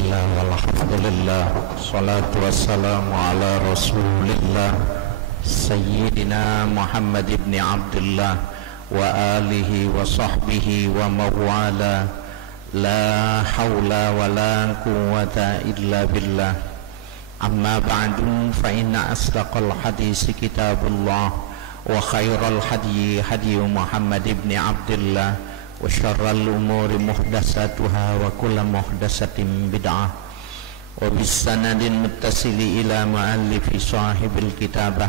Bismillah walhamdulillah salatu wassalamu ala rasulillah Sayyidina Muhammad ibn Abdullah wa alihi wa sahbihi wa mawala la hawla wa la quwwata illa billah amma ba'du fa inna asdaqal hadisi kitabullah wa khairal hadyi hadyu Muhammad ibn Abdullah wa syarral umuri muhdatsatuha wa kullu muhdatsatin bid'ah wa bis sanadin muttasili ila muallifi sahibil kitabah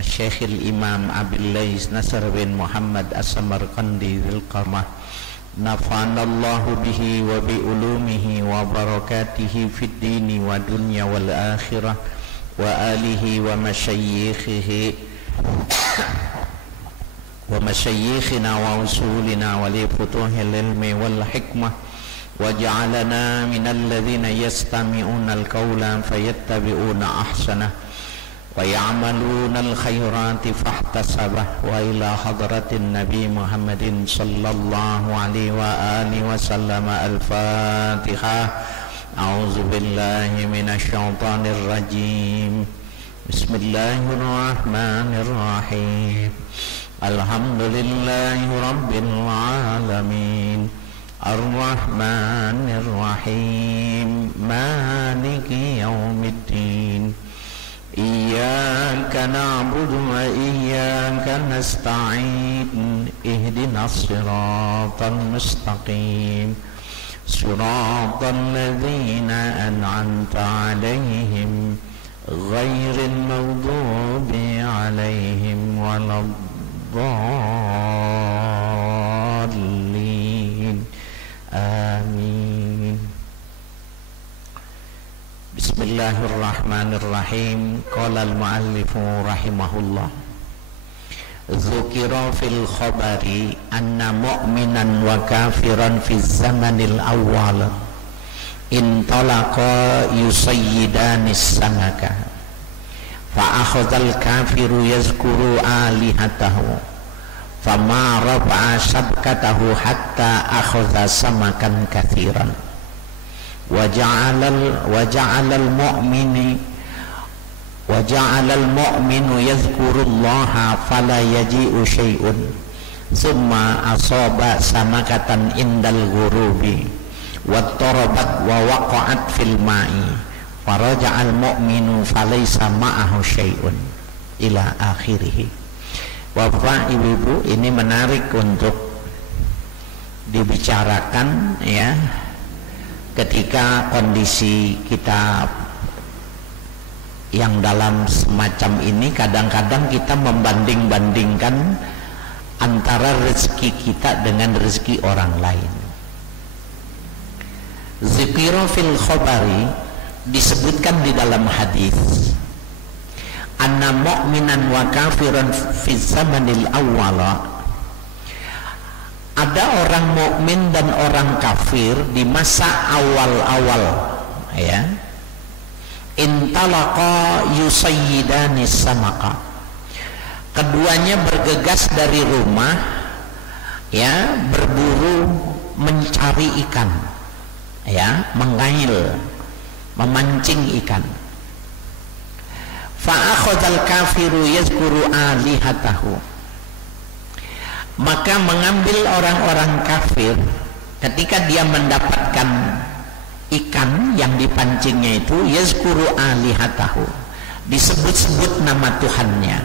Asy-Syaikh Imam Abil Lais Nasr bin Muhammad As-Samarqandi dzil qamah nafanallahu bihi wa bi ulumihi wa barakatihi fid dini wa dunya wal akhirah wa alihi wa masyayikhihi wa masyayikhina wa usulina wa li futuhil ilmi wal hikmah wa ja'alana minal ladzina yastami'una al-qawla fayattabi'una ahsanah wa ya'maluna al-khairati fahtasabah wa ila hadratin nabi Muhammadin sallallahu alaihi wa alihi wa sallam al-fatihah. A'udzu billahi minasy syaithanir rajim. Bismillahirrahmanirrahim. Alhamdulillahi rabbil alamin Ar-Rahmanir Rahim Maliki yaumiddin Iyyaka na'budu wa iyyaka nasta'in Ihdinas siratal mustaqim Siratal ladzina an'amta 'alaihim ghairil maghdubi 'alaihim waladdallin amin. Bismillahirrahmanirrahim. Qala al-muallifu rahimahullah dzukira fil khabari anna mu'minan wa kafiran fi zamanil awwal intalaqa yusayyidanis samaka fa akhadhal kafiru yazkuru alihatahu fama rafa'a sabkatahu hatta akhadha samakan kathiran wa ja'alal mu'minu yazkurullaha fala yaji'u syai'un thumma asaba samakatan indal ghurubi wa tarabat wa waqa'at fil ma'i faraja'al mu'minu falaysa ma'ahu syai'un ila akhirih. Bapak ibu-ibu, ini menarik untuk dibicarakan ya, ketika kondisi kita yang dalam semacam ini kadang-kadang kita membanding-bandingkan antara rezeki kita dengan rezeki orang lain. Zikira fil khabari, disebutkan di dalam hadis anna mu'minan wa kafiran fi zamanil awwala, ada orang mukmin dan orang kafir di masa awal-awal ya, intalaqa yusayyidanis samaka, keduanya bergegas dari rumah ya, berburu mencari ikan ya, mengail, memancing ikan. Fa'akhadhal kafiru yazkuru alihatahu, maka mengambil orang-orang kafir ketika dia mendapatkan ikan yang dipancingnya itu, yazkuru alihatahu, disebut-sebut nama Tuhannya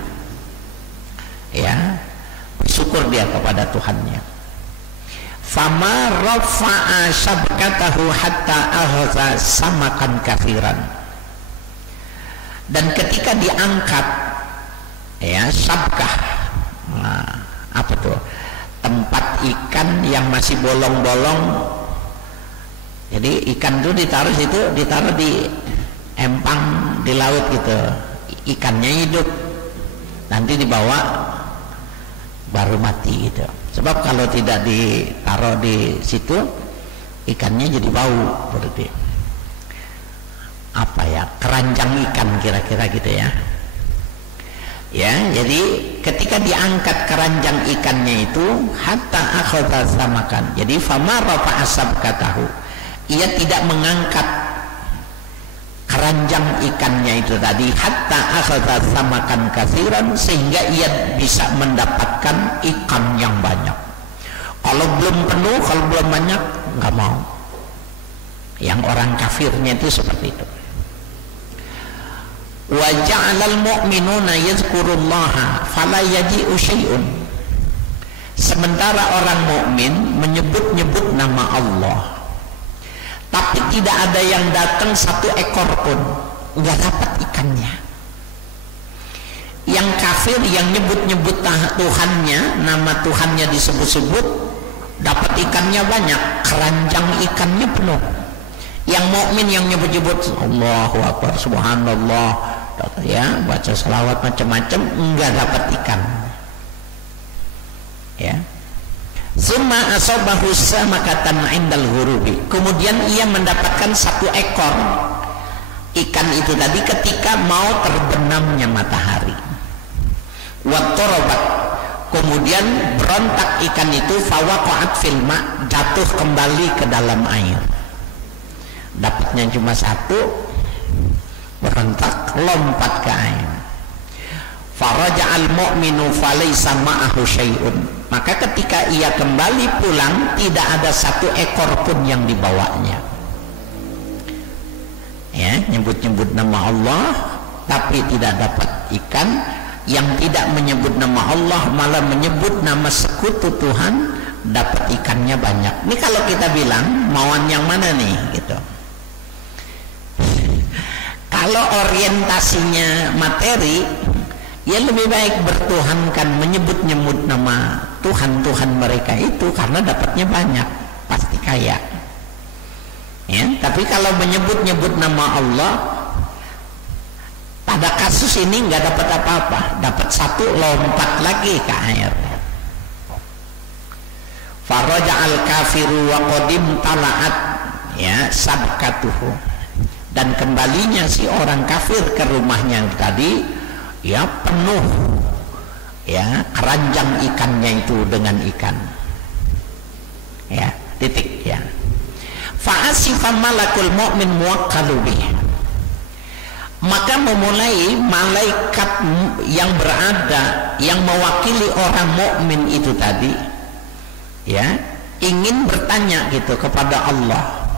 ya, bersyukur dia kepada Tuhannya. Fama rafa'a sabkatahu hatta akhadha samakan kathiran, dan ketika diangkat ya sabkah, nah, apa tuh, tempat ikan yang masih bolong-bolong, jadi ikan itu ditaruh situ, ditaruh di empang di laut gitu, ikannya hidup, nanti dibawa baru mati gitu. Sebab kalau tidak ditaruh di situ, ikannya jadi bau, berarti apa ya, keranjang ikan kira-kira gitu ya. Ya, jadi ketika diangkat keranjang ikannya itu hatta akhadha samakan. Jadi fama rafa'a sabkatahu, ia tidak mengangkat keranjang ikannya itu tadi hatta akhadha samakan katsiran, sehingga ia bisa mendapatkan ikan yang banyak. Kalau belum penuh, kalau belum banyak, nggak mau. Yang orang kafirnya itu seperti itu. Wa ja'alal mu'minuna yadhkurullaha fala yaji'u syai'un. Sementara orang mukmin menyebut-nyebut nama Allah, tapi tidak ada yang datang satu ekor pun, nggak dapat ikannya. Yang kafir yang nyebut-nyebut Tuhannya, nama Tuhannya disebut-sebut, dapat ikannya banyak, keranjang ikannya penuh. Yang mukmin yang nyebut-nyebut Allahu Akbar, Subhanallah, ya, baca selawat macam-macam, enggak dapat ikan. Ya. Summa asabahu samakatan indal ghurubi. Kemudian ia mendapatkan satu ekor ikan itu tadi ketika mau terbenamnya matahari. Wattarabat. Kemudian berontak ikan itu, fawaqa'at fil ma', jatuh kembali ke dalam air. Dapatnya cuma satu, berontak, lompat ke air. Faraja'al mu'minu falaysa ma'ahu syai'un. Maka ketika ia kembali pulang, tidak ada satu ekor pun yang dibawanya. Ya, nyebut-nyebut nama Allah tapi tidak dapat ikan. Yang tidak menyebut nama Allah malah menyebut nama sekutu Tuhan, dapat ikannya banyak. Ini kalau kita bilang mauan yang mana nih gitu. Kalau orientasinya materi, ya lebih baik bertuhankan, menyebut-nyebut nama Tuhan-Tuhan mereka itu, karena dapatnya banyak, pasti kaya. Ya, tapi kalau menyebut-nyebut nama Allah, pada kasus ini nggak dapat apa-apa, dapat satu, lompat lagi ke air. Faraja al-kafiru wa qadim tala'at, ya, sabkatuhu. Dan kembalinya si orang kafir ke rumahnya tadi, ya, penuh, ya, keranjang ikannya itu dengan ikan. Ya, titik, ya. Fa'asifa malakul mu'min muwakkalu bih. Maka memulai malaikat yang berada, yang mewakili orang mukmin itu tadi, ya, ingin bertanya gitu kepada Allah.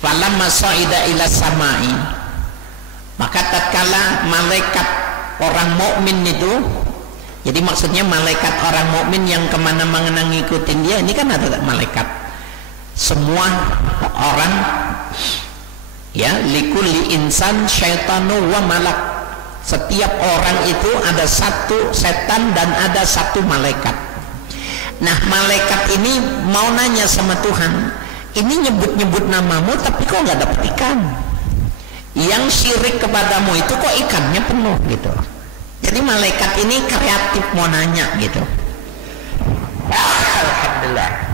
Falamma sa'ida ila samai, maka tatkala malaikat orang mukmin itu, jadi maksudnya malaikat orang mukmin yang kemana-mana ngikutin dia, ini kan ada malaikat. Semua orang, ya, likulli insan syaitanu wa malak. Setiap orang itu ada satu setan dan ada satu malaikat. Nah, malaikat ini mau nanya sama Tuhan, ini nyebut-nyebut namamu tapi kok nggak dapet ikan. Yang syirik kepadamu itu kok ikannya penuh gitu. Jadi malaikat ini kreatif mau nanya gitu. Alhamdulillah.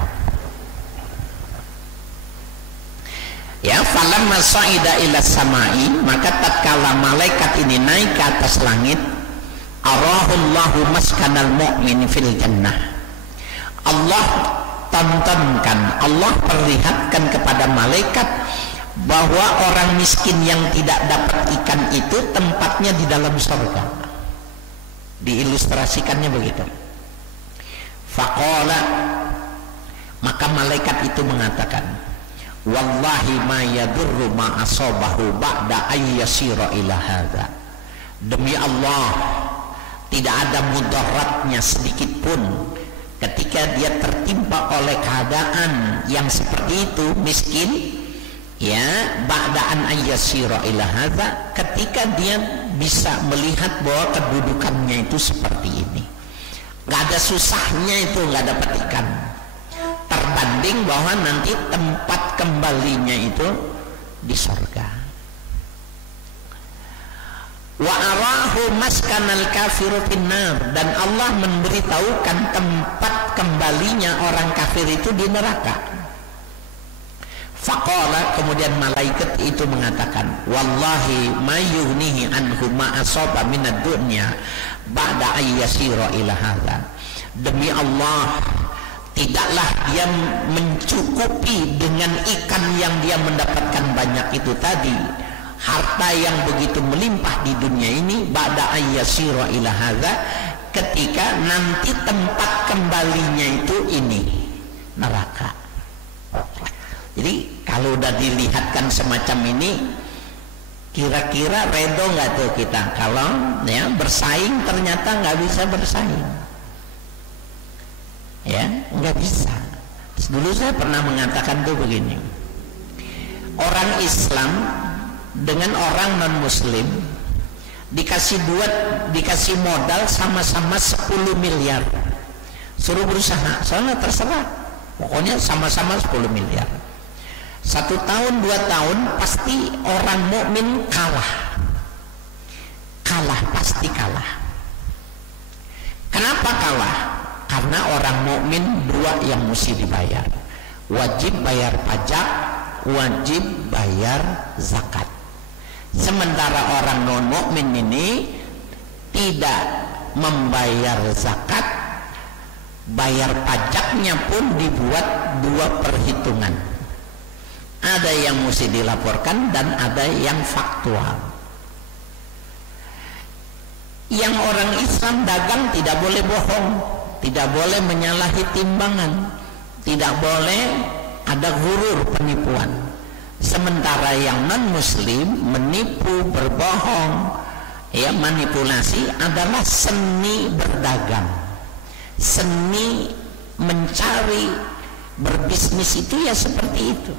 Ya, falamma sa'ida ila samai, maka tatkala malaikat ini naik ke atas langit, arahullahu maskanal mu'min fil jannah. Allah tontonkan, Allah perlihatkan kepada malaikat bahwa orang miskin yang tidak dapat ikan itu tempatnya di dalam surga. Diilustrasikannya begitu. Faqala, maka malaikat itu mengatakan, wallahi ma yadurru ma asabahu ba'da ayyasira ila hadza. Demi Allah, tidak ada mudaratnya sedikit pun ketika dia tertimpa oleh keadaan yang seperti itu, miskin, ya, ba'da'an ayyasira ila hadza, ketika dia bisa melihat bahwa kedudukannya itu seperti ini, nggak ada susahnya itu nggak dapat ikan, terbanding bahwa nanti tempat kembalinya itu di surga. Wa arahu maskanal kafiru finnar, dan Allah memberitahukan tempat kembalinya orang kafir itu di neraka. Faqala, kemudian malaikat itu mengatakan, wallahi ma yughnihi anhu ma asaba minad dunya ba'da ayyasira ila hadza. Demi Allah, tidaklah dia mencukupi dengan ikan yang dia mendapatkan banyak itu tadi, harta yang begitu melimpah di dunia ini, ba'da ayyasira ila hadza, ketika nanti tempat kembalinya itu ini neraka. Jadi kalau udah dilihatkan semacam ini, kira-kira redo nggak tuh kita kalau ya bersaing ternyata nggak bisa bersaing, ya nggak bisa. Dulu saya pernah mengatakan tuh begini, orang Islam dengan orang non Muslim dikasih modal sama-sama 10 miliar, suruh berusaha, soalnya terserah, pokoknya sama-sama 10 miliar. 1 tahun 2 tahun pasti orang mukmin kalah, pasti kalah. Kenapa kalah? Karena orang mukmin 2 yang mesti dibayar, wajib bayar pajak, wajib bayar zakat. Sementara orang non mukmin ini tidak membayar zakat, bayar pajaknya pun dibuat 2 perhitungan. Ada yang mesti dilaporkan dan ada yang faktual. Yang orang Islam dagang tidak boleh bohong, tidak boleh menyalahi timbangan, tidak boleh ada gurur, penipuan. Sementara yang non muslim menipu, berbohong, ya manipulasi adalah seni berdagang, seni mencari, berbisnis itu ya seperti itu.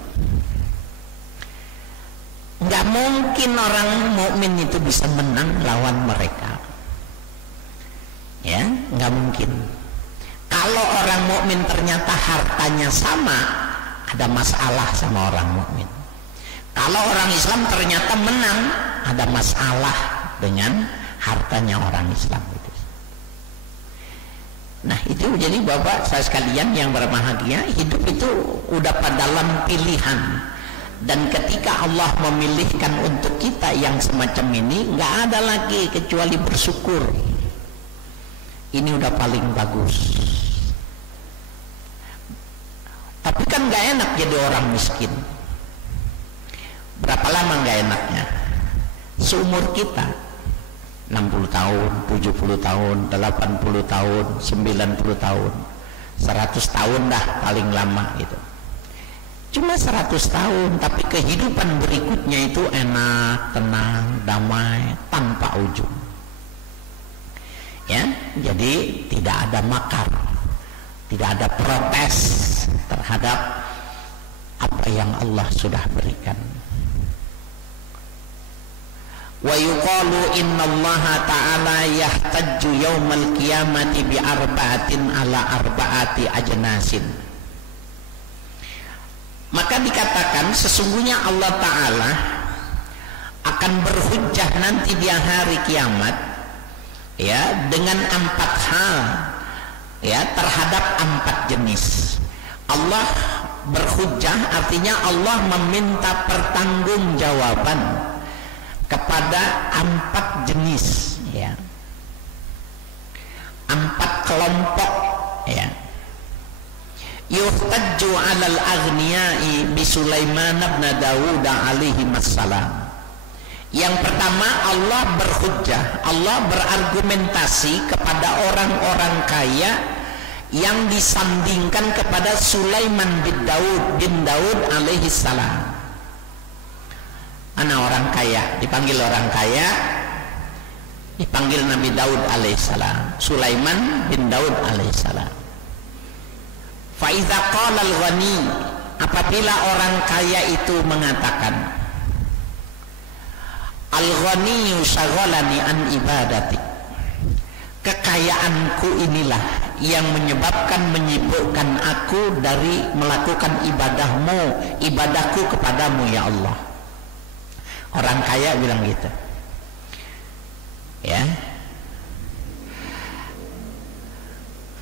Nggak mungkin orang mukmin itu bisa menang lawan mereka, ya nggak mungkin. Kalau orang mukmin ternyata hartanya sama, ada masalah sama orang mukmin. Kalau orang Islam ternyata menang, ada masalah dengan hartanya orang Islam itu. Nah itu jadi Bapak saya sekalian yang berbahagia, hidup itu udah pada dalam pilihan. Dan ketika Allah memilihkan untuk kita yang semacam ini, nggak ada lagi kecuali bersyukur. Ini udah paling bagus. Tapi kan nggak enak jadi orang miskin. Berapa lama nggak enaknya? Seumur kita 60 tahun, 70 tahun, 80 tahun, 90 tahun, 100 tahun dah paling lama gitu. Cuma 100 tahun, tapi kehidupan berikutnya itu enak, tenang, damai, tanpa ujung. Ya, jadi tidak ada makar, tidak ada protes terhadap apa yang Allah sudah berikan. Wa yuqalu innallaha ta'ala yahtajju yaumal qiyamati bi arba'atin ala arba'ati ajnasin. Maka dikatakan sesungguhnya Allah Ta'ala akan berhujjah nanti di hari kiamat, ya, dengan 4 hal, ya, terhadap 4 jenis. Allah berhujjah artinya Allah meminta pertanggungjawaban kepada 4 jenis, ya, 4 kelompok, ya. Yuhtajju 'alal aghniyai bi Sulaiman bin Dawud alaihi wassalam. Yang pertama, Allah berhujjah, Allah berargumentasi kepada orang-orang kaya yang disandingkan kepada Sulaiman bin Daud alaihi salam. Ana orang kaya, dipanggil orang kaya, dipanggil Nabi Daud alaihi salam, Sulaiman bin Daud alaihi salam. Fa iza qala al-ghani, apabila orang kaya itu mengatakan, al-ghani syaghalani an ibadati, kekayaanku inilah yang menyibukkan aku dari melakukan ibadahku kepadamu ya Allah. Orang kaya bilang gitu, ya.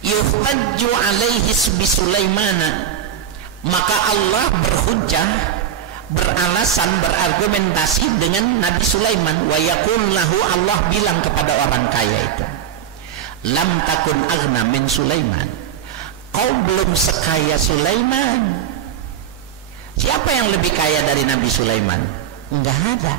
Yuhtajju alaihi bi Sulaimana, maka Allah berhujjah, beralasan, berargumentasi dengan Nabi Sulaiman. Wa yaqul lahu, Allah bilang kepada orang kaya itu, lam takun aghna min Sulaiman, kau belum sekaya Sulaiman. Siapa yang lebih kaya dari Nabi Sulaiman? Enggak ada.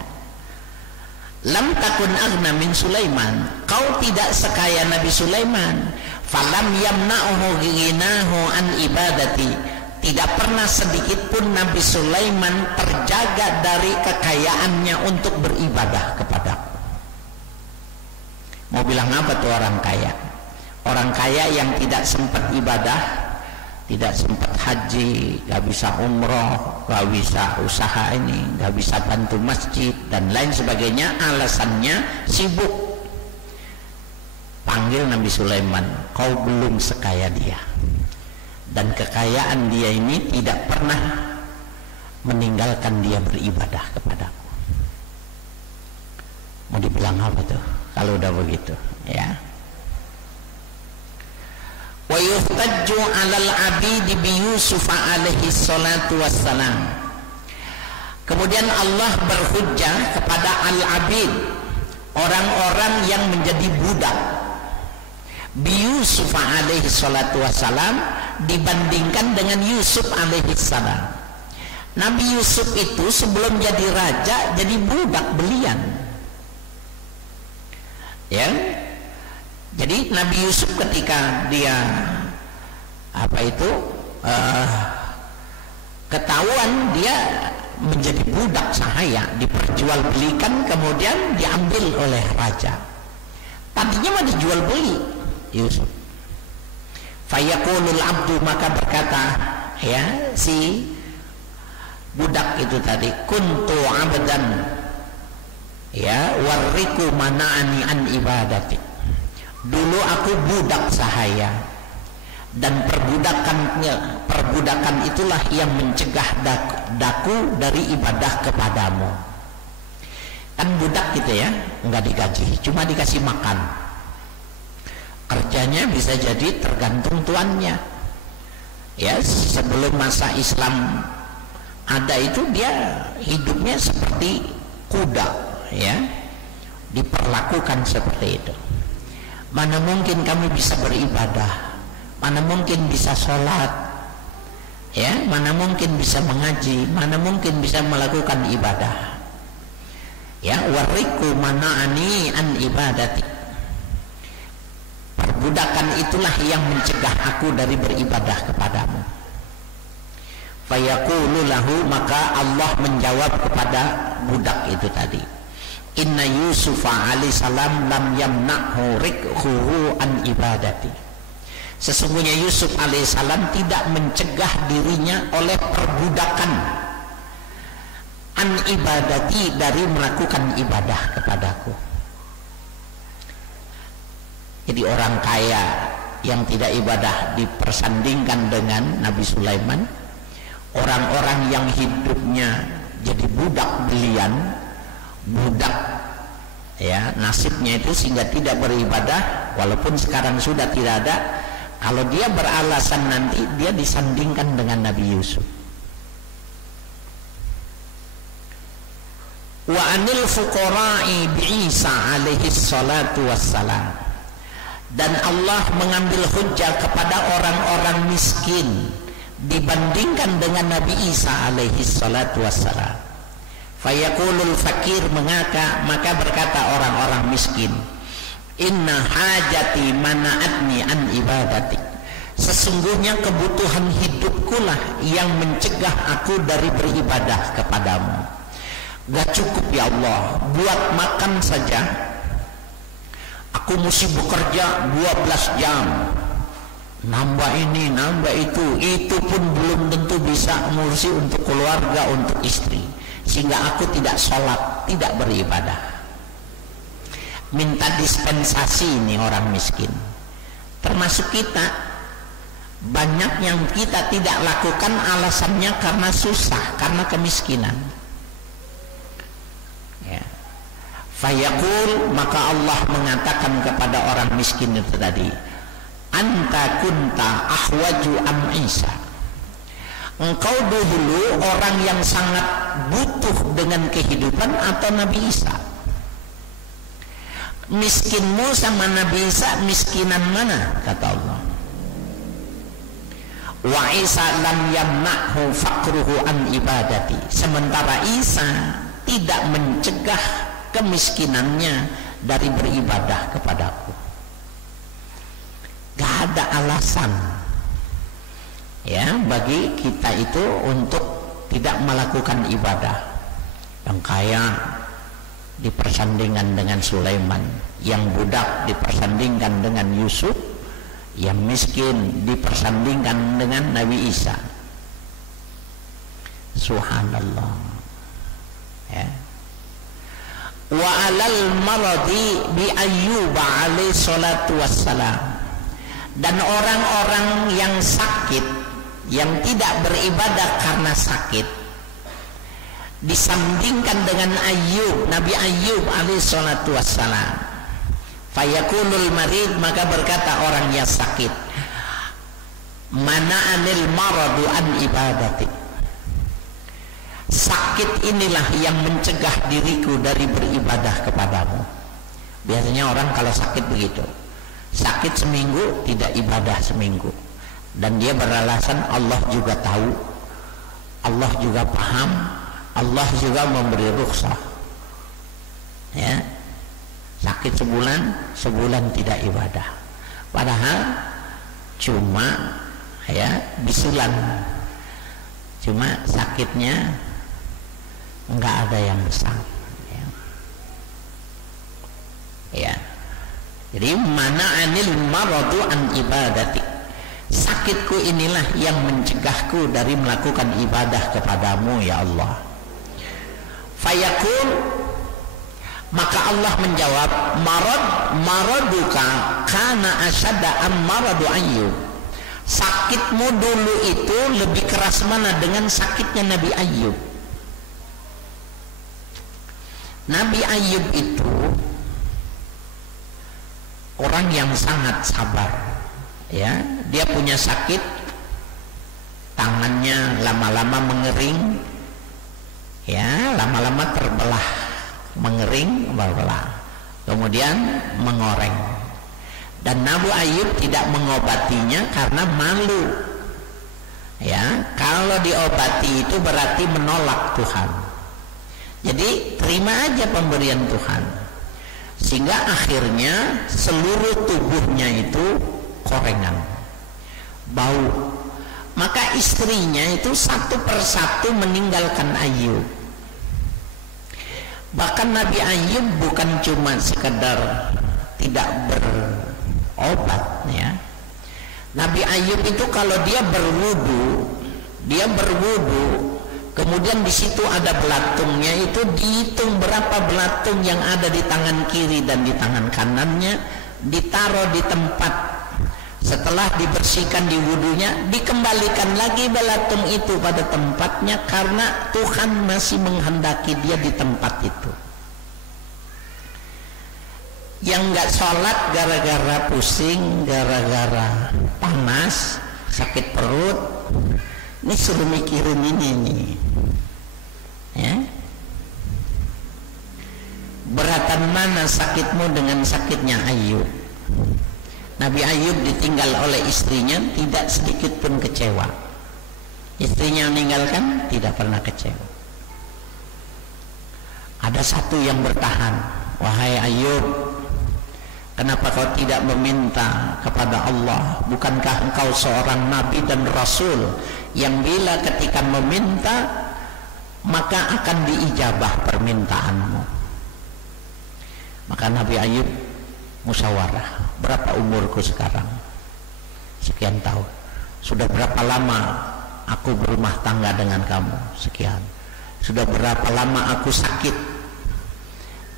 Lam takun aghna min Sulaiman, kau tidak sekaya Nabi Sulaiman. Falam yamna'uhu ghinahu an ibadati, tidak pernah sedikit pun Nabi Sulaiman terjaga dari kekayaannya untuk beribadah kepadaku. Mau bilang apa tuh orang kaya? Orang kaya yang tidak sempat ibadah, tidak sempat haji, gak bisa umroh, gak bisa usaha ini, gak bisa bantu masjid dan lain sebagainya, alasannya sibuk. Panggil Nabi Sulaiman, kau belum sekaya dia, dan kekayaan dia ini tidak pernah meninggalkan dia beribadah kepadaku. Mau dibilang apa tuh kalau udah begitu, ya? Wa yuhtajju 'alal 'abidi bi Yusuf alaihi salatu wassalam. Kemudian Allah berhujjah kepada al-'abid, orang-orang yang menjadi budak, bi Yusuf alaihi salatu wassalam, dibandingkan dengan Yusuf alaihi salam. Nabi Yusuf itu sebelum jadi raja jadi budak belian, ya. Jadi Nabi Yusuf ketika dia ketahuan dia menjadi budak sahaya, diperjualbelikan, kemudian diambil oleh raja. Tadinya mah dijual beli Yusuf. Fayaqulul abdu, maka berkata ya si budak itu tadi, kuntu abdan ya wariku mana'ani an ibadati. Dulu aku budak sahaya, dan perbudakan itulah yang mencegah daku dari ibadah kepadamu. Kan budak gitu ya, nggak digaji, cuma dikasih makan. Kerjanya bisa jadi tergantung tuannya. Ya, sebelum masa Islam ada itu dia hidupnya seperti kuda, ya, diperlakukan seperti itu. Mana mungkin kami bisa beribadah, mana mungkin bisa sholat, ya, mana mungkin bisa mengaji, mana mungkin bisa melakukan ibadah. Ya, wariku mana'ani an ibadati. Perbudakan itulah yang mencegah aku dari beribadah kepadamu. Fayaqulu lahu, maka Allah menjawab kepada budak itu tadi, inna Yusuf alaihi salam lam yamna'hu rikhuhu an ibadati. Sesungguhnya Yusuf alaihi salam tidak mencegah dirinya oleh perbudakan an ibadati, dari melakukan ibadah kepadaku. Jadi orang kaya yang tidak ibadah dipersandingkan dengan Nabi Sulaiman. Orang-orang yang hidupnya jadi budak belian, budak ya nasibnya itu, sehingga tidak beribadah, walaupun sekarang sudah tidak ada. Kalau dia beralasan nanti dia disandingkan dengan Nabi Yusuf. Wa anil fuqara'i bi Isa alaihi salatu wassalam, dan Allah mengambil hujjah kepada orang-orang miskin dibandingkan dengan Nabi Isa alaihi salatu wassalam. Fayaqulul fakir, maka berkata orang-orang miskin, inna hajati mana'atni an ibadati. Sesungguhnya kebutuhan hidupku lah yang mencegah aku dari beribadah kepadamu. Gak cukup ya Allah, buat makan saja aku mesti bekerja 12 jam, nambah ini nambah itu pun belum tentu bisa ngurusi untuk keluarga, untuk istri, sehingga aku tidak sholat, tidak beribadah. Minta dispensasi ini orang miskin, termasuk kita. Banyak yang kita tidak lakukan alasannya karena susah, karena kemiskinan. Fayaqul, maka Allah mengatakan kepada orang miskin itu tadi, anta kunta ahwaju am Isa. Engkau dulu orang yang sangat butuh dengan kehidupan atau Nabi Isa? Miskinmu sama Nabi Isa miskinan mana? Kata Allah. Wa Isa lam yamna'hu faqruhu an ibadati. Sementara Isa tidak mencegah kemiskinannya dari beribadah kepadaku. Gak ada alasan ya bagi kita itu untuk tidak melakukan ibadah. Yang kaya dipersandingkan dengan Sulaiman, yang budak dipersandingkan dengan Yusuf, yang miskin dipersandingkan dengan Nabi Isa. Subhanallah ya. Wa alal maradi bi Ayyub alaihi salatu wassalam. Dan orang-orang yang sakit, yang tidak beribadah karena sakit, disandingkan dengan Ayyub, Nabi Ayyub alaihi salatu wassalam. Fayakulul marid, maka berkata orang yang sakit, mana anil maradu an ibadati. Sakit inilah yang mencegah diriku dari beribadah kepadamu. Biasanya orang kalau sakit begitu, sakit seminggu tidak ibadah seminggu, dan dia beralasan Allah juga tahu, Allah juga paham, Allah juga memberi rukhsah ya. Sakit sebulan tidak ibadah, padahal cuma ya bisulan, cuma sakitnya enggak ada yang besar ya. Jadi mana anil maradu an ibadati. Sakitku inilah yang mencegahku dari melakukan ibadah kepadamu ya Allah. Fayaqul, maka Allah menjawab, maraduka kana asyadda am maradu Ayyub. Sakitmu dulu itu lebih keras mana dengan sakitnya Nabi Ayyub. Nabi Ayyub itu orang yang sangat sabar ya. Dia punya sakit, tangannya lama-lama mengering ya, lama-lama terbelah, mengering, berbelah, kemudian mengoreng. Dan Nabi Ayyub tidak mengobatinya karena malu ya. Kalau diobati itu berarti menolak Tuhan. Jadi terima aja pemberian Tuhan, sehingga akhirnya seluruh tubuhnya itu korengan, bau. Maka istrinya itu satu persatu meninggalkan Ayyub. Bahkan Nabi Ayyub bukan cuma sekedar tidak berobat ya. Nabi Ayyub itu kalau dia berwudu, kemudian di situ ada belatungnya, itu dihitung berapa belatung yang ada di tangan kiri dan di tangan kanannya, ditaruh di tempat. Setelah dibersihkan di wudunya, dikembalikan lagi belatung itu pada tempatnya karena Tuhan masih menghendaki dia di tempat itu. Yang nggak sholat gara-gara pusing, gara-gara panas, sakit perut, ini suruh mikirin ini nih ya. Beratan mana sakitmu dengan sakitnya Ayyub? Nabi Ayyub ditinggal oleh istrinya, tidak sedikit pun kecewa. Istrinya meninggalkan, tidak pernah kecewa. Ada satu yang bertahan, wahai Ayyub, kenapa kau tidak meminta kepada Allah? Bukankah engkau seorang nabi dan rasul yang bila ketika meminta maka akan diijabah permintaanmu? Maka Nabi Ayyub musyawarah, berapa umurku sekarang? Sekian tahun. Sudah berapa lama aku berumah tangga dengan kamu? Sekian. Sudah berapa lama aku sakit?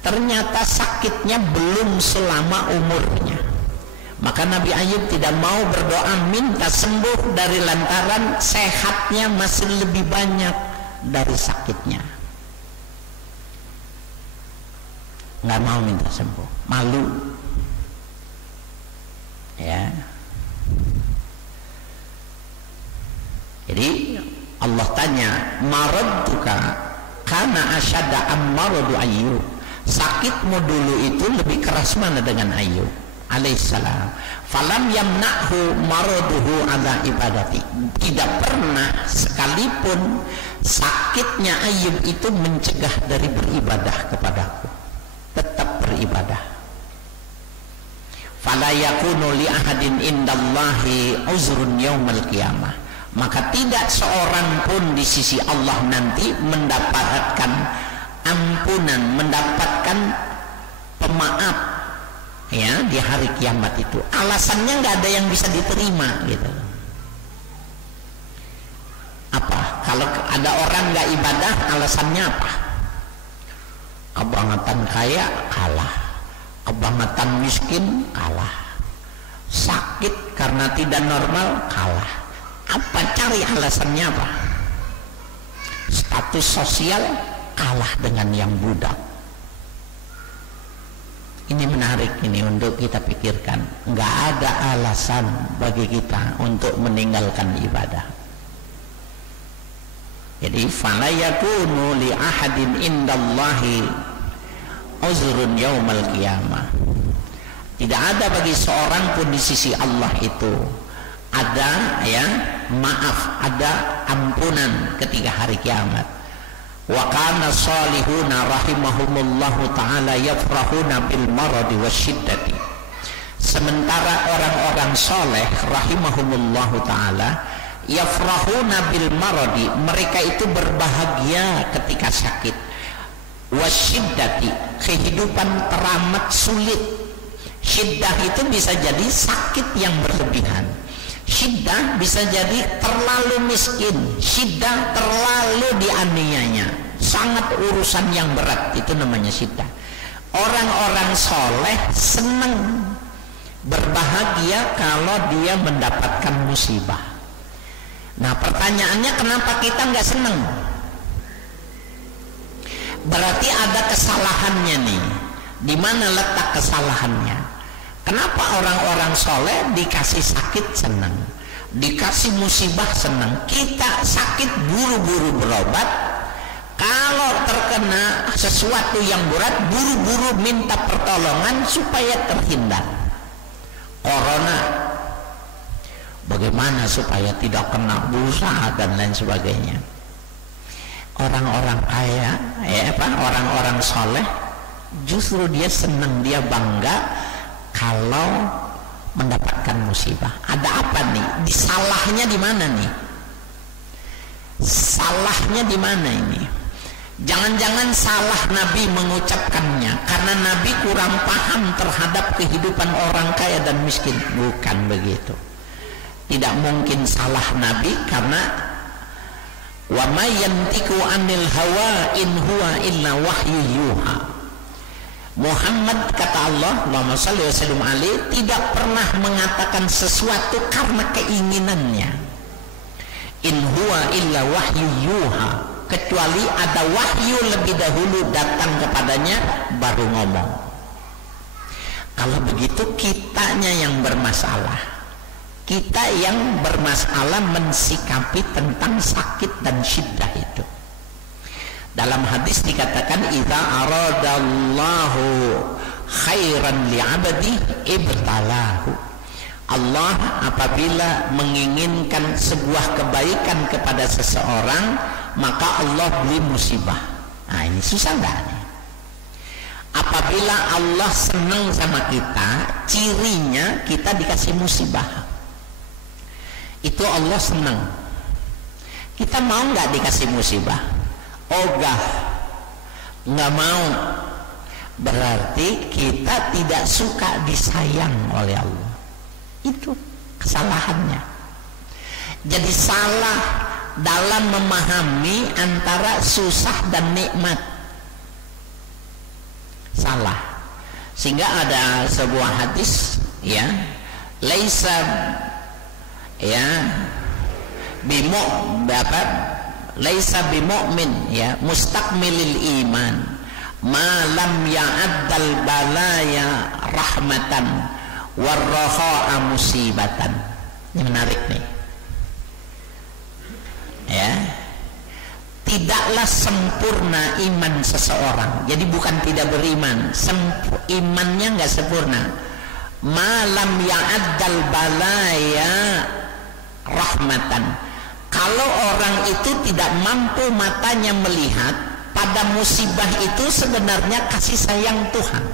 Ternyata sakitnya belum selama umurnya. Maka Nabi Ayyub tidak mau berdoa minta sembuh dari lantaran sehatnya masih lebih banyak dari sakitnya. Nggak mau minta sembuh, malu ya. Jadi Allah tanya, maradtuka kana asyadda am maradu Ayyub. Sakitmu dulu itu lebih keras mana dengan Ayyub? alaihissalam, falam yamna'hu maraduhu ala ibadati. Tidak pernah sekalipun sakitnya Ayyub itu mencegah dari beribadah kepadaku. Tetap beribadah. Fala yakunu li ahadin indallahi uzrun yaumal qiyamah. Maka tidak seorang pun di sisi Allah nanti mendapatkan ampunan, mendapatkan pemaaf ya di hari kiamat itu. Alasannya nggak ada yang bisa diterima gitu. Apa? Kalau ada orang nggak ibadah, alasannya apa? Kebangetan kaya kalah, kebangetan miskin kalah, sakit karena tidak normal kalah. Apa? Cari alasannya apa? Status sosial kalah dengan yang budak. Ini menarik ini untuk kita pikirkan. Nggak ada alasan bagi kita untuk meninggalkan ibadah. Jadi fala yakunu li ahadin indallahi uzrun yaumal qiyamah. Tidak ada bagi seorang pun di sisi Allah itu ada ya maaf, ada ampunan ketika hari kiamat. Wa kana salihuna rahimahumullahu ta'ala yafrahuna bil maradi wasyiddati. Sementara orang-orang soleh rahimahumullahu ta'ala yafrahuna bil maradi, mereka itu berbahagia ketika sakit. Wasyiddati, kehidupan teramat sulit. Syiddah itu bisa jadi sakit yang berlebihan. Syiddah bisa jadi terlalu miskin. Syiddah terlalu dianiayanya, sangat urusan yang berat, itu namanya syiddah. Orang-orang soleh senang berbahagia kalau dia mendapatkan musibah. Nah pertanyaannya, kenapa kita nggak senang? Berarti ada kesalahannya nih. Di mana letak kesalahannya? Kenapa orang-orang soleh dikasih sakit senang, dikasih musibah senang? Kita sakit buru-buru berobat, kalau terkena sesuatu yang berat buru-buru minta pertolongan supaya terhindar. Corona, bagaimana supaya tidak kena busa dan lain sebagainya. Orang-orang kaya, orang-orang soleh justru dia senang, dia bangga kalau mendapatkan musibah. Ada apa nih? Salahnya di mana nih? Salahnya di mana ini? Jangan-jangan salah Nabi mengucapkannya karena Nabi kurang paham terhadap kehidupan orang kaya dan miskin. Bukan begitu. Tidak mungkin salah Nabi, karena wa may yantiqu anil hawa in huwa illa wahyu yuha. Muhammad, kata Allah, Allahumma shalli wa sallim alaihi, tidak pernah mengatakan sesuatu karena keinginannya. In huwa illa wahyu yuha, kecuali ada wahyu lebih dahulu datang kepadanya baru ngomong. Kalau begitu kitanya yang bermasalah. Kita yang bermasalah mensikapi tentang sakit dan syiddah itu. Dalam hadis dikatakan, idza aradallahu khairan li'abdi ibtalahu. Allah apabila menginginkan sebuah kebaikan kepada seseorang, maka Allah beri musibah. Nah ini susah enggak? Apabila Allah senang sama kita, cirinya kita dikasih musibah. Itu Allah senang. Kita mau nggak dikasih musibah? Ogah, nggak mau. Berarti kita tidak suka disayang oleh Allah. Itu kesalahannya. Jadi salah dalam memahami antara susah dan nikmat. Salah. Sehingga ada sebuah hadis, ya, laisa laisa bimu'min, ya, mustaqmilil iman ma lam ya'addal balaya rahmatan warraha'a musibatan. Ini menarik nih, ya. Tidaklah sempurna iman seseorang. Jadi bukan tidak beriman, imannya nggak sempurna. malam ya'addal balaya rahmatan. Kalau orang itu tidak mampu matanya melihat, pada musibah itu sebenarnya kasih sayang Tuhan.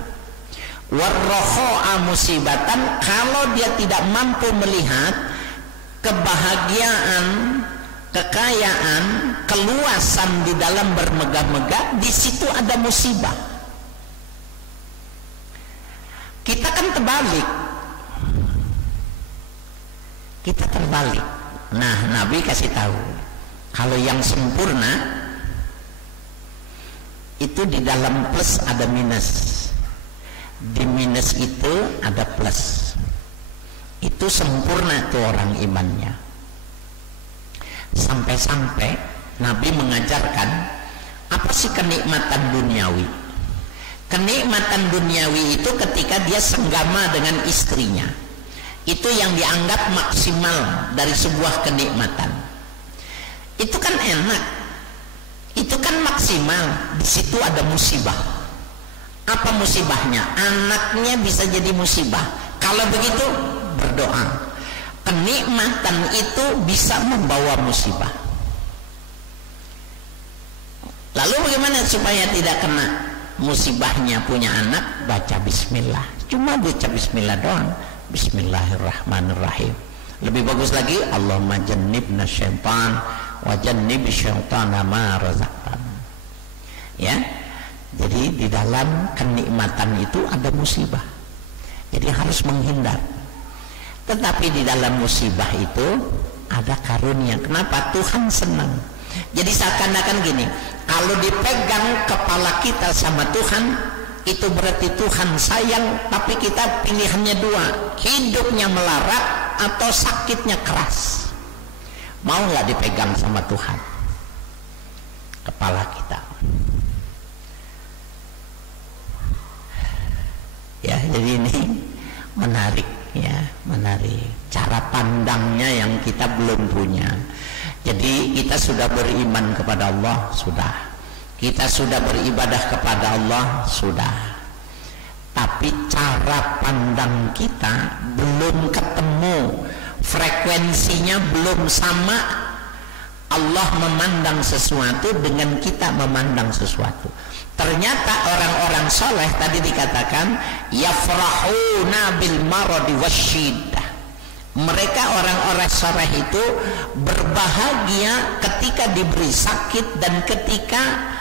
Warroho'a musibatan, kalau dia tidak mampu melihat kebahagiaan, kekayaan, keluasan di dalam bermegah-megah, di situ ada musibah. Kita kan terbalik. Kita terbalik. Nah, Nabi kasih tahu, kalau yang sempurna itu di dalam plus ada minus. Di minus itu ada plus. Itu sempurna tuh orang imannya. Sampai-sampai Nabi mengajarkan apa sih kenikmatan duniawi. Kenikmatan duniawi itu ketika dia senggama dengan istrinya, itu yang dianggap maksimal dari sebuah kenikmatan. Itu kan enak, itu kan maksimal. Di situ ada musibah. Apa musibahnya? Anaknya bisa jadi musibah. Kalau begitu berdoa. Kenikmatan itu bisa membawa musibah. Lalu bagaimana supaya tidak kena musibahnya punya anak? Baca bismillah. Cuma baca bismillah doang. Bismillahirrahmanirrahim. Lebih bagus lagi, Allahumma jannibna syaitan wa jannib syaitana ma razaqtana. Ya. Jadi di dalam kenikmatan itu ada musibah. Jadi harus menghindar. Tetapi di dalam musibah itu ada karunia. Kenapa? Tuhan senang. Jadi seakan-akan gini, kalau dipegang kepala kita sama Tuhan, itu berarti Tuhan sayang. Tapi kita pilihannya dua, hidupnya melarat atau sakitnya keras. Mau nggak dipegang sama Tuhan kepala kita? Ya, jadi ini menarik, ya, menarik. Cara pandangnya yang kita belum punya. Jadi kita sudah beriman kepada Allah, sudah. Kita sudah beribadah kepada Allah, sudah. Tapi cara pandang kita belum ketemu, frekuensinya belum sama. Allah memandang sesuatu dengan kita memandang sesuatu. Ternyata orang-orang soleh tadi dikatakan yafrahuna bil maradi wasyiddah. Mereka orang-orang soleh itu berbahagia ketika diberi sakit dan ketika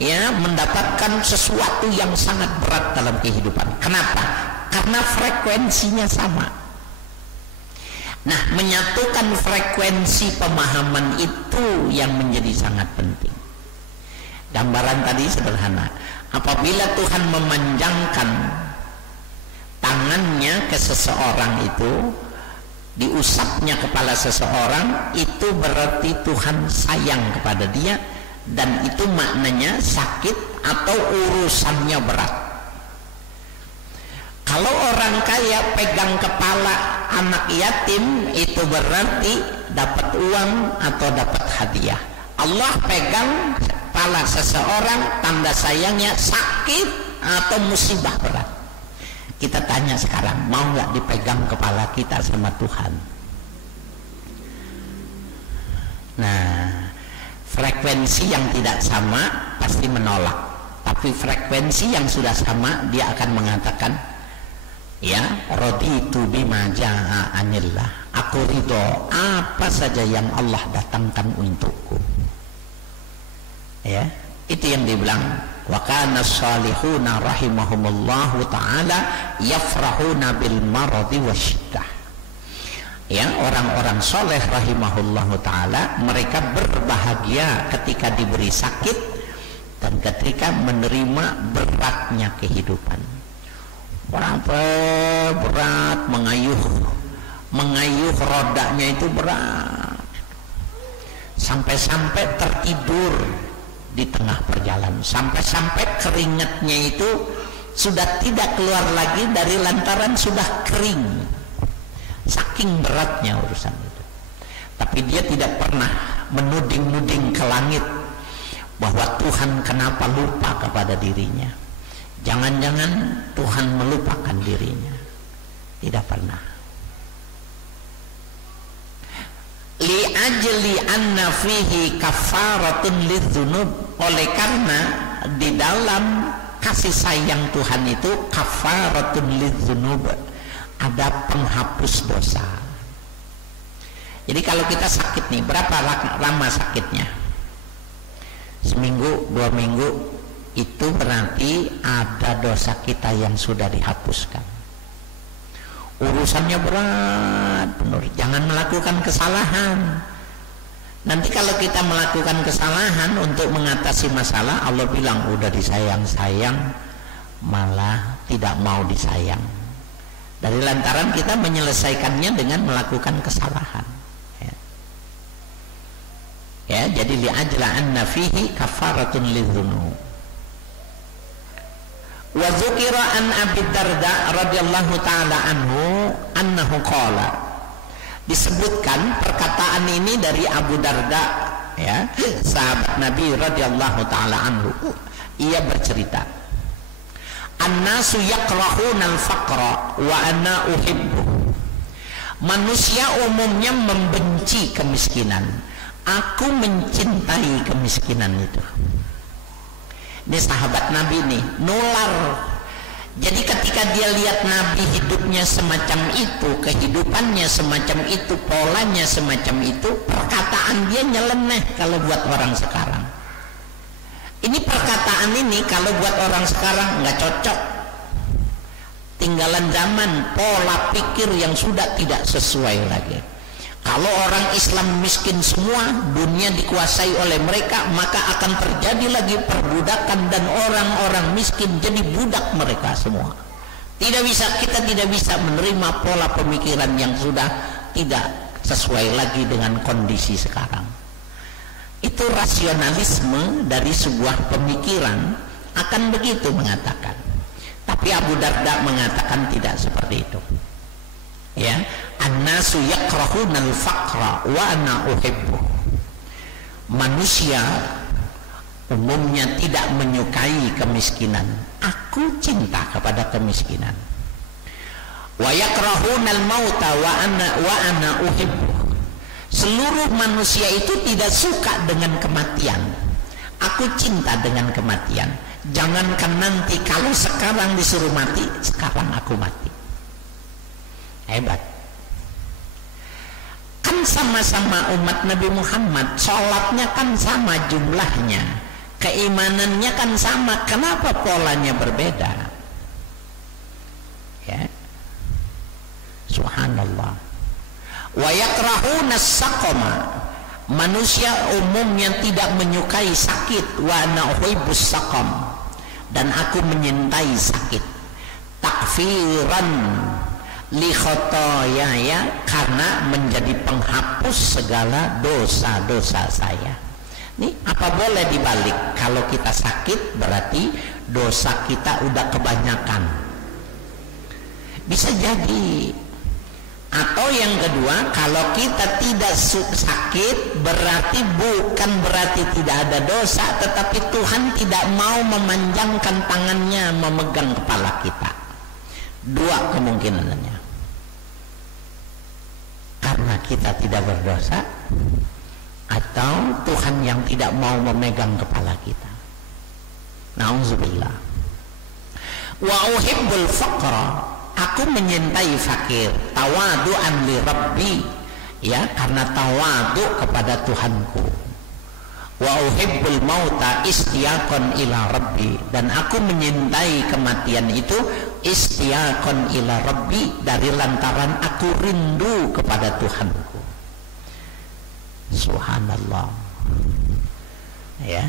ya mendapatkan sesuatu yang sangat berat dalam kehidupan. Kenapa? Karena frekuensinya sama. Nah, menyatukan frekuensi pemahaman itu yang menjadi sangat penting. Gambaran tadi sederhana. Apabila Tuhan memanjangkan tangannya ke seseorang itu, diusapnya kepala seseorang, itu berarti Tuhan sayang kepada dia, dan itu maknanya sakit atau urusannya berat. Kalau orang kaya pegang kepala anak yatim, itu berarti dapat uang atau dapat hadiah. Allah pegang kepala seseorang, tanda sayangnya sakit atau musibah berat. Kita tanya sekarang, mau nggak dipegang kepala kita sama Tuhan? Nah, frekuensi yang tidak sama pasti menolak. Tapi frekuensi yang sudah sama, dia akan mengatakan, ya, raditu bima jaa anillah. Aku ridho apa saja yang Allah datangkan untukku. Ya, itu yang dibilang wa kana shalihuna rahimahumullahu taala yafrahuna bil maradi wasyiddah. Ya, orang-orang soleh rahimahullahu taala, mereka berbahagia ketika diberi sakit dan ketika menerima beratnya kehidupan. Orang berat, mengayuh rodanya itu berat, sampai-sampai tertidur di tengah perjalanan, sampai-sampai keringatnya itu sudah tidak keluar lagi dari lantaran sudah kering, saking beratnya urusan itu. Tapi dia tidak pernah menuding-nuding ke langit bahwa Tuhan kenapa lupa kepada dirinya. Jangan-jangan Tuhan melupakan dirinya. Tidak pernah. Li ajli anna fihi kafaratun lidzunub, oleh karena di dalam kasih sayang Tuhan itu kafaratun lidzunub, ada penghapus dosa. Jadi kalau kita sakit nih, berapa lama sakitnya? Seminggu, 2 minggu, itu berarti ada dosa kita yang sudah dihapuskan. Urusannya berat benar. Jangan melakukan kesalahan. Nanti kalau kita melakukan kesalahan untuk mengatasi masalah, Allah bilang udah disayang-sayang malah tidak mau disayang. Dari lantaran kita menyelesaikannya dengan melakukan kesalahan. Ya, jadi li'ajla anna fihi kafaratun lidzunub. Wa dzukira an Abi Darda radhiyallahu taala anhu annahu qala, disebutkan perkataan ini dari Abu Darda, ya, sahabat Nabi radhiyallahu taala anhu. Ia bercerita, annasu yakrahuna al-faqra wa ana uhibbu, manusia umumnya membenci kemiskinan, aku mencintai kemiskinan itu. Ini sahabat Nabi nih, nular. Jadi ketika dia lihat Nabi hidupnya semacam itu, kehidupannya semacam itu, polanya semacam itu, perkataan dia nyeleneh kalau buat orang sekarang. Ini perkataan ini kalau buat orang sekarang nggak cocok. Tinggalan zaman, pola pikir yang sudah tidak sesuai lagi. Kalau orang Islam miskin semua, dunia dikuasai oleh mereka, maka akan terjadi lagi perbudakan dan orang-orang miskin jadi budak mereka semua. Kita tidak bisa menerima pola pemikiran yang sudah tidak sesuai lagi dengan kondisi sekarang. Itu rasionalisme dari sebuah pemikiran akan begitu mengatakan. Tapi Abu Darda mengatakan tidak seperti itu. Ya, annasu yakrahuna al-faqra wa ana uhibbu. Manusia umumnya tidak menyukai kemiskinan, aku cinta kepada kemiskinan. Wa yakrahuna al-mauta wa ana uhibbu. Seluruh manusia itu tidak suka dengan kematian, aku cinta dengan kematian. Jangankan nanti, kalau sekarang disuruh mati, sekarang aku mati. Hebat. Kan sama-sama umat Nabi Muhammad, sholatnya kan sama jumlahnya, keimanannya kan sama, kenapa polanya berbeda? Ya, subhanallah. Wa yakrahuna as-saqama, manusia umumnya tidak menyukai sakit. Wa ana uhibbus saqam, dan aku menyintai sakit. Takfiran li khotoyaya, karena menjadi penghapus segala dosa-dosa saya. Ini apa boleh dibalik? Kalau kita sakit berarti dosa kita udah kebanyakan, bisa jadi. Atau yang kedua, kalau kita tidak sakit berarti bukan berarti tidak ada dosa, tetapi Tuhan tidak mau memanjangkan tangannya memegang kepala kita. Dua kemungkinannya, karena kita tidak berdosa, atau Tuhan yang tidak mau memegang kepala kita. Nauzubillah. Wa uhibbul faqra, aku menyintai fakir, tawadu'an li rabbi, ya, karena tawadu kepada Tuhanku. Wa uhibbul mauta istiyaqan ila rabbi, dan aku menyintai kematian itu istiyaqan ila rabbi, dari lantaran aku rindu kepada Tuhanku. Subhanallah. Ya.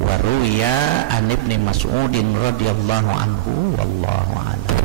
Wa ruwiya an Ibnu Mas'udin radhiyallahu anhu wallahu a'lam.